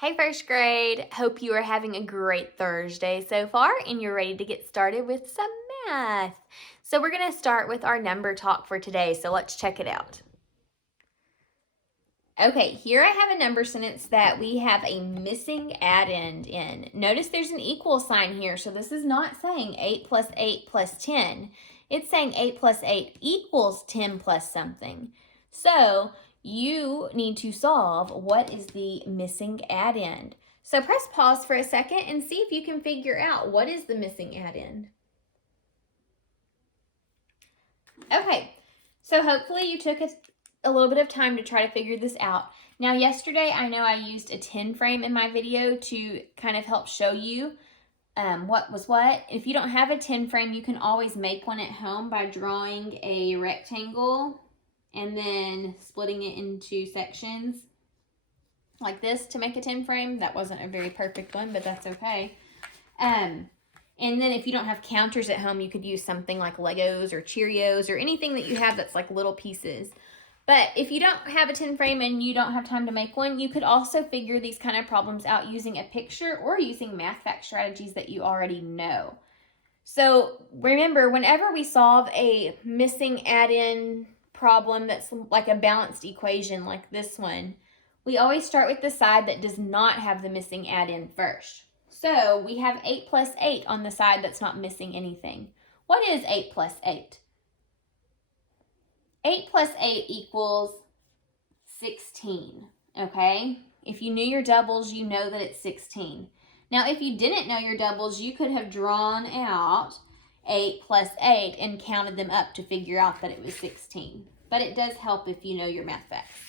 Hey first grade, hope you are having a great Thursday so far and you're ready to get started with some math. So we're going to start with our number talk for today, so let's check it out. Okay, here I have a number sentence that we have a missing addend in. Notice there's an equal sign here, so this is not saying 8 plus 8 plus 10. It's saying 8 plus 8 equals 10 plus something. So you need to solve what is the missing addend. So press pause for a second and see if you can figure out what is the missing addend. Okay, so hopefully you took a little bit of time to try to figure this out. Now yesterday I know I used a 10 frame in my video to kind of help show you what was what. If you don't have a 10 frame, you can always make one at home by drawing a rectangle and then splitting it into sections like this to make a 10 frame. That wasn't a very perfect one, but that's okay. And then if you don't have counters at home, you could use something like Legos or Cheerios or anything that you have that's like little pieces. But if you don't have a 10 frame and you don't have time to make one, you could also figure these kind of problems out using a picture or using math fact strategies that you already know. So remember, whenever we solve a missing add-in problem that's like a balanced equation like this one, we always start with the side that does not have the missing add-in first. So we have 8 plus 8 on the side that's not missing anything. What is 8 plus 8? 8 plus 8 equals 16, okay? If you knew your doubles, you know that it's 16. Now, if you didn't know your doubles, you could have drawn out 8 plus 8 and counted them up to figure out that it was 16. But it does help if you know your math facts.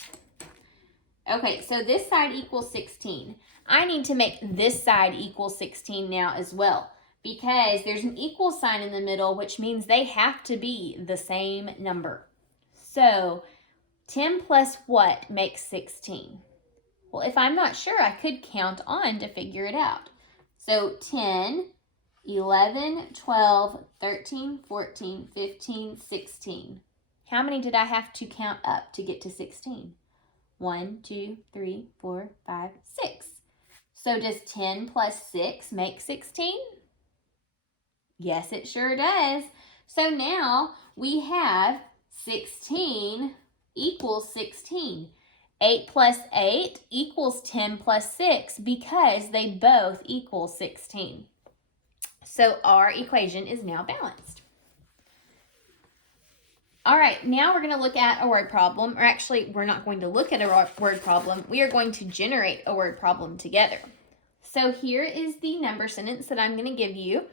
Okay, so this side equals 16. I need to make this side equal 16 now as well, because there's an equal sign in the middle, which means they have to be the same number. So 10 plus what makes 16? Well, if I'm not sure, I could count on to figure it out. So 10, 11, 12, 13, 14, 15, 16. How many did I have to count up to get to 16? 1, 2, 3, 4, 5, 6. So does 10 plus 6 make 16? Yes, it sure does. So now we have 16 equals 16. 8 plus 8 equals 10 plus 6 because they both equal 16. So our equation is now balanced. All right, now we're going to look at a word problem, or actually we're not going to look at a word problem. We are going to generate a word problem together. So here is the number sentence that I'm going to give you.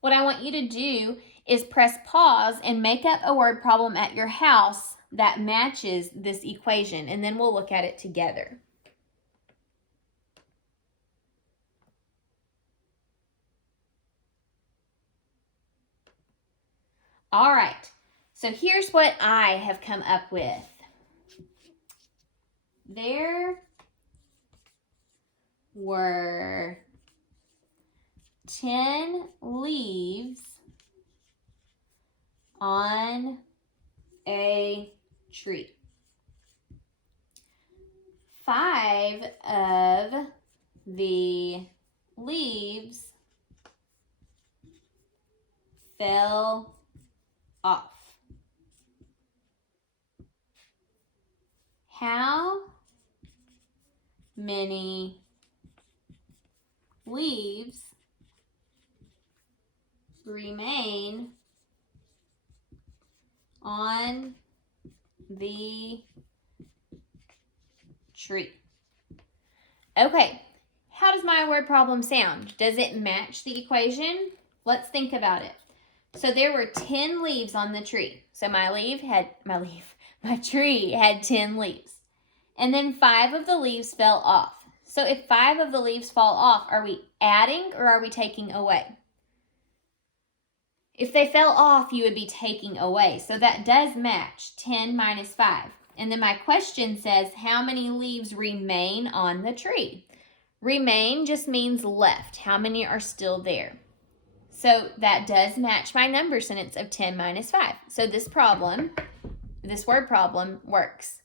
What I want you to do is press pause and make up a word problem at your house that matches this equation, and then we'll look at it together. All right, so here's what I have come up with. There were 10 leaves on a tree. 5 of the leaves fell off. How many leaves remain on the tree? Okay, how does my word problem sound? Does it match the equation? Let's think about it. So there were 10 leaves on the tree. So my tree had 10 leaves. And then 5 of the leaves fell off. So if 5 of the leaves fall off, are we adding or are we taking away? If they fell off, you would be taking away. So that does match 10 minus 5. And then my question says, how many leaves remain on the tree? Remain just means left. How many are still there? So that does match my number sentence of 10 minus 5. So this word problem works.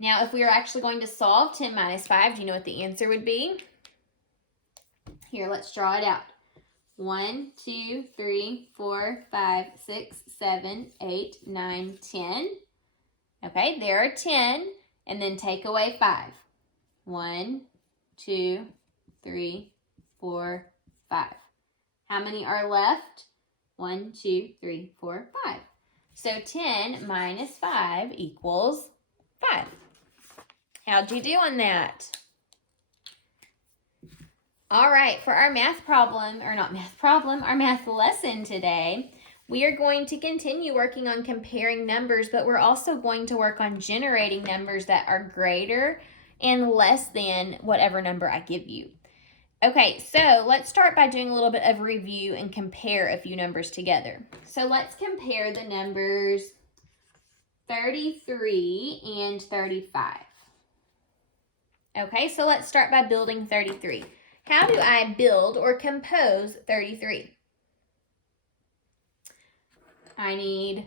Now, if we are actually going to solve 10 minus 5, do you know what the answer would be? Here, let's draw it out. 1, 2, 3, 4, 5, 6, 7, 8, 9, 10. Okay, there are 10, and then take away 5. 1, 2, 3, 4, 5. How many are left? 1, 2, 3, 4, 5. So 10 minus 5 equals 5. How'd you do on that? All right, for our math problem, or not math problem, our math lesson today, we are going to continue working on comparing numbers, but we're also going to work on generating numbers that are greater and less than whatever number I give you. Okay, so let's start by doing a little bit of review and compare a few numbers together. So let's compare the numbers 33 and 35. Okay, so let's start by building 33. How do I build or compose 33? I need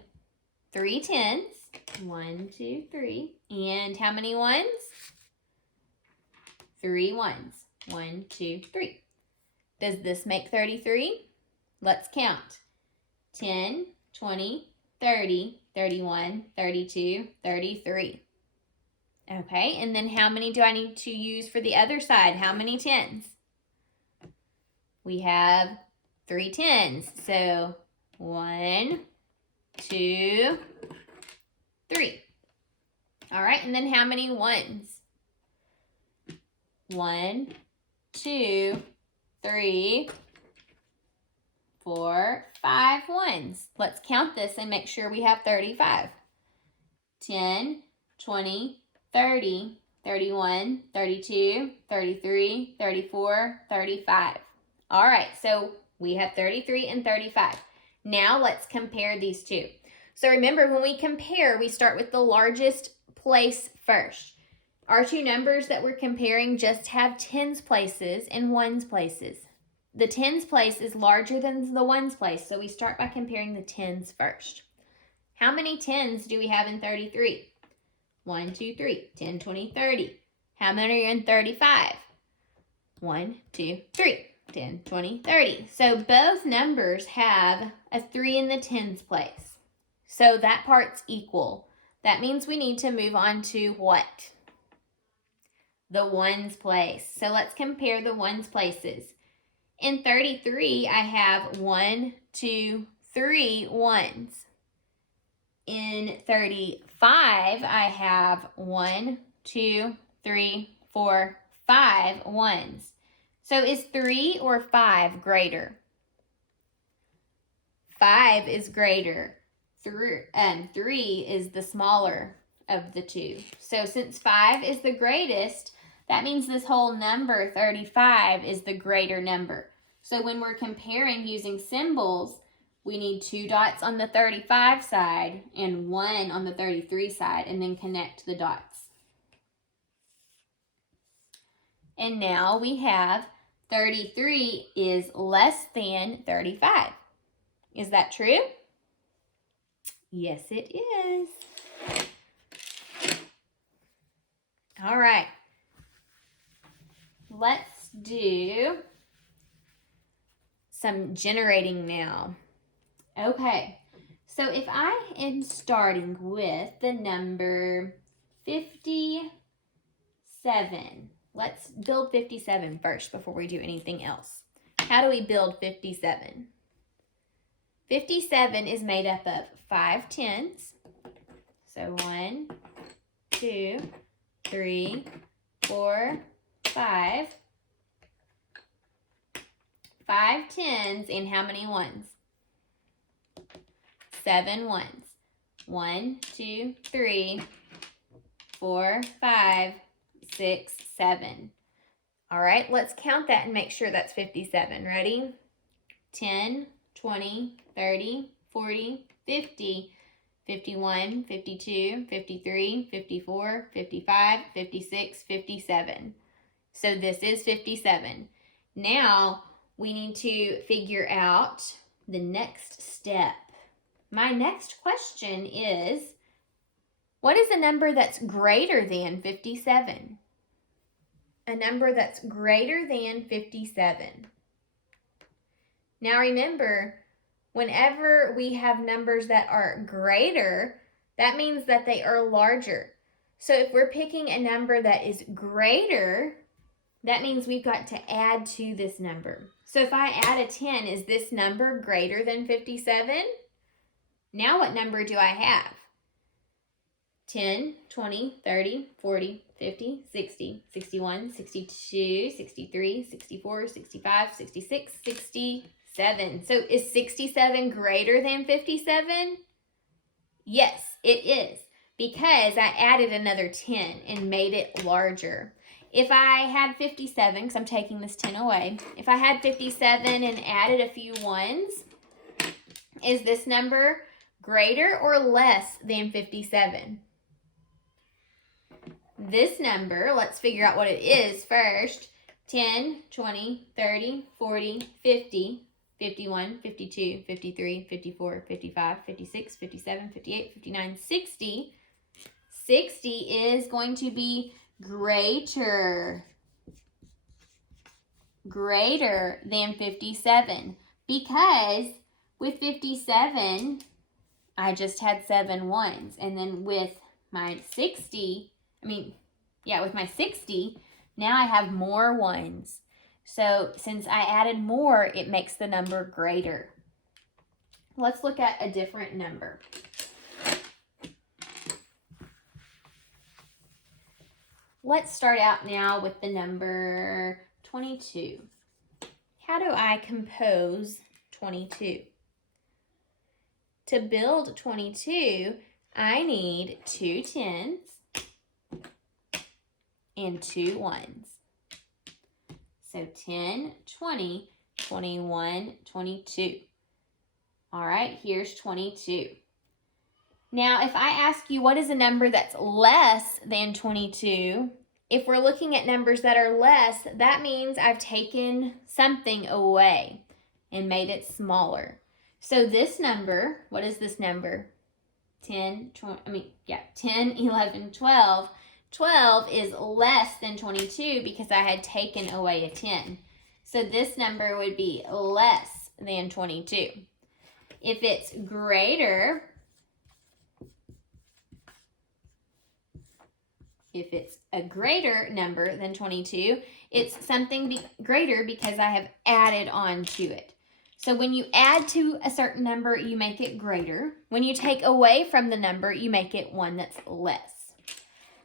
3 tens. 1, 2, 3. And how many ones? 3 ones. 1, 2, 3. Does this make 33? Let's count. 10, 20, 30, 31, 32, 33. Okay, and then how many do I need to use for the other side? How many tens? We have 3 tens. So 1, 2, 3. All right, and then how many ones? 1, 2, 3, 4, 5 ones. Let's count this and make sure we have 35. 10, 20, 30, 31, 32, 33, 34, 35. All right, so we have 33 and 35. Now let's compare these two. So remember, when we compare, we start with the largest place first. Our two numbers that we're comparing just have tens places and ones places. The tens place is larger than the ones place, so we start by comparing the tens first. How many tens do we have in 33? 1, 2, 3, 10, 20, 30. How many are in 35? 1, 2, 3, 10, 20, 30. So both numbers have a 3 in the tens place. So that part's equal. That means we need to move on to what? The ones place. So let's compare the ones places. In 33, I have 1, 2, 3 ones. In 35, I have 1, 2, 3, 4, 5 ones. So is 3 or 5 greater? 5 is greater. 3 is the smaller of the two. So since 5 is the greatest, that means this whole number 35 is the greater number. So when we're comparing using symbols, we need 2 dots on the 35 side and 1 on the 33 side, and then connect the dots. And now we have 33 is less than 35. Is that true? Yes, it is. All right. Let's do some generating now. Okay, so if I am starting with the number 57, let's build 57 first before we do anything else. How do we build 57? 57 is made up of 5 tens. So 1, 2, 3, 4, 5. 5 tens and how many ones? 7 ones. 1, 2, 3, 4, 5, 6, 7. All right, let's count that and make sure that's 57. Ready? 10, 20, 30, 40, 50, 51, 52, 53, 54, 55, 56, 57. So this is 57. Now we need to figure out the next step. My next question is, What is a number that's greater than 57? A number that's greater than 57. Now remember, whenever we have numbers that are greater, that means that they are larger. So if we're picking a number that is greater, that means we've got to add to this number. So if I add a 10, is this number greater than 57? Now what number do I have? 10, 20, 30, 40, 50, 60, 61, 62, 63, 64, 65, 66, 67. So is 67 greater than 57? Yes, it is, because I added another 10 and made it larger. If I had 57, because I'm taking this 10 away, if I had 57 and added a few ones, is this number greater or less than 57? This number, let's figure out what it is first. 10, 20, 30, 40, 50, 51, 52, 53, 54, 55, 56, 57, 58, 59, 60. 60 is going to be greater than 57, because with 57, I just had 7 ones. And then with my 60, with my 60, now I have more ones. So since I added more, it makes the number greater. Let's look at a different number. Let's start out now with the number 22. How do I compose 22? To build 22, I need 2 10s and 2 1s. So 10, 20, 21, 22. All right, here's 22. Now, if I ask you what is a number that's less than 22, if we're looking at numbers that are less, that means I've taken something away and made it smaller. So this number, what is this number? 10, 11, 12. 12 is less than 22 because I had taken away a 10. So this number would be less than 22. If it's greater, if it's a greater number than 22, it's something greater because I have added on to it. So when you add to a certain number, you make it greater. When you take away from the number, you make it one that's less.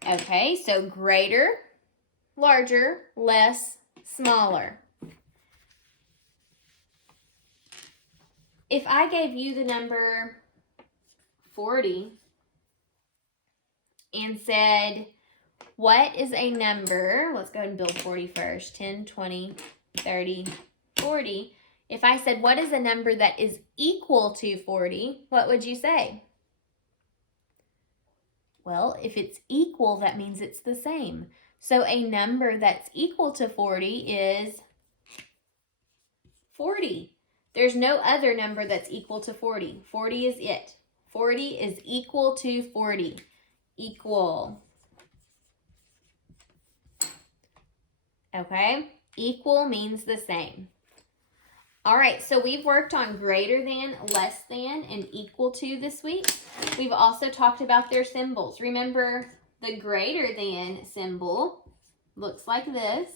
Okay, so greater, larger, less, smaller. If I gave you the number 40 and said, what is a number? Let's go ahead and build 40 first. 10, 20, 30, 40. If I said, what is a number that is equal to 40, what would you say? Well, if it's equal, that means it's the same. So a number that's equal to 40 is 40. There's no other number that's equal to 40. 40 is it. 40 is equal to 40. Equal. Okay? Equal means the same. All right, so we've worked on greater than, less than, and equal to this week. We've also talked about their symbols. Remember, the greater than symbol looks like this.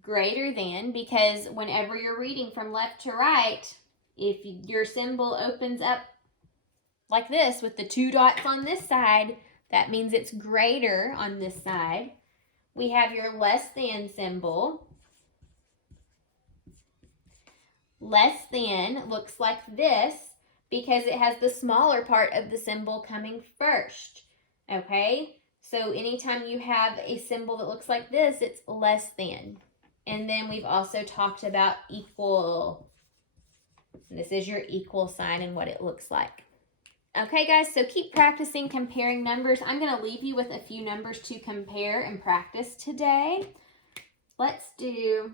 Greater than, because whenever you're reading from left to right, if your symbol opens up like this with the 2 dots on this side, that means it's greater on this side. We have your less than symbol. Less than looks like this because it has the smaller part of the symbol coming first. Okay? So anytime you have a symbol that looks like this, it's less than. And then we've also talked about equal. This is your equal sign and what it looks like. Okay, guys, so keep practicing comparing numbers. I'm going to leave you with a few numbers to compare and practice today. Let's do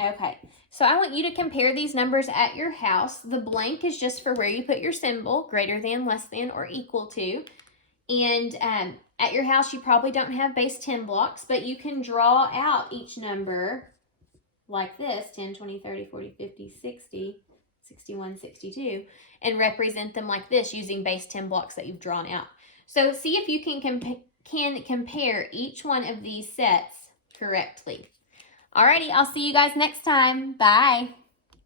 Okay, so I want you to compare these numbers at your house. The blank is just for where you put your symbol, greater than, less than, or equal to. And at your house, you probably don't have base 10 blocks, but you can draw out each number like this, 10, 20, 30, 40, 50, 60, 61, 62, and represent them like this using base 10 blocks that you've drawn out. So see if you can compare each one of these sets correctly. Alrighty, I'll see you guys next time. Bye.